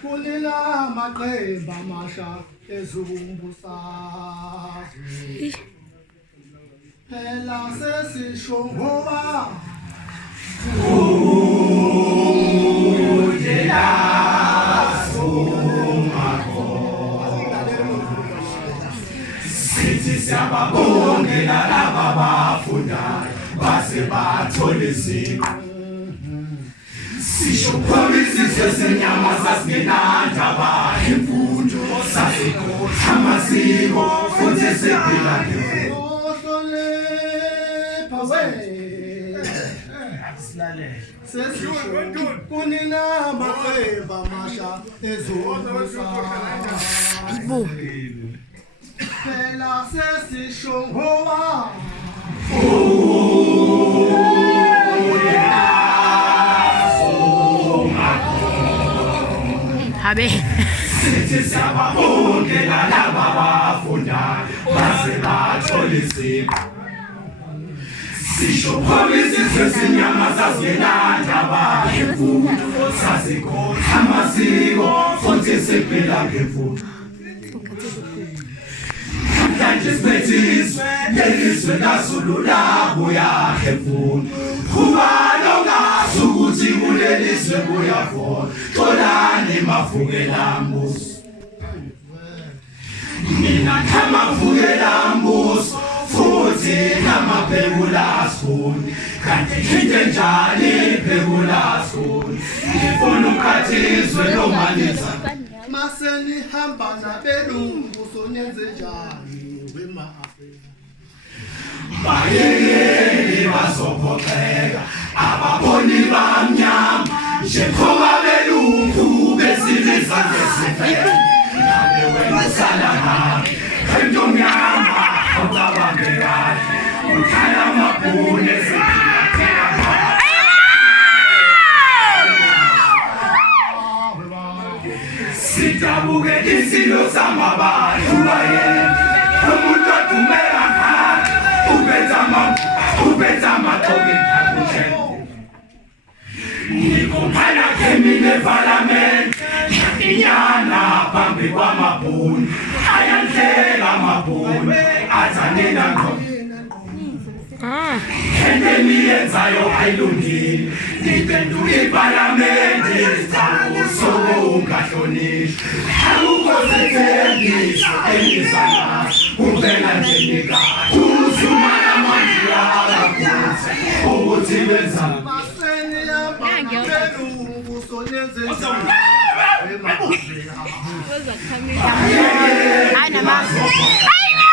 Kulela maqemba amasha ezumbusazi phela sesisho ngoba sithi siyababongela laba bafundayo base bathola iziqu sisho promises esenyama sasingenandaba imfundo sasikhohlwa amasiko futhi siphila kunina maqemba amasha ezumbusazi phela sesisho ngoba Habe. sithi siyababongela laba bafundayo base bathola iziqu sisho promises esenyama sasingenandaba imfundo sasikhohlwa amasiko futhi siphila ngemfundo namhlanje sibethizwe lelizwe laZulu labuya ngemfundo khubalo ngazi ukuthi kulelizwe kuyafona xolani mafukela mbuso mina ngamafukela mbuso futhi ngamabhekula sifuni kanti into njani ibhekula sifuni ngifuna ukhathizwe lomanisa maseni hamba nabelungu sonyenze njani wema-Afrika bayekeli bazophoxeka ababoni bamnyama njengoba belungu besilisa ngesifele ngabe wena usala nami entomnyama ucabange kahle uthaya amabhune sidabuke isilo samabantu bayeni umuntu odumela ngapha ubetha amaqoki ntakuhle ngikuphana kemine parliament inyana phambi kwamabhunu ayandlela amabhunu athandela ngqo ende niyenzayo ayilungile niphendula iparlamenti isithabuso ungahlonishwa akukho sethembiso engisana kuphela nje nikade uzumana manje akakuthi ukuthi benza maseni hamba nabelungu sonyenze njani wema-Afrika Hayi nama.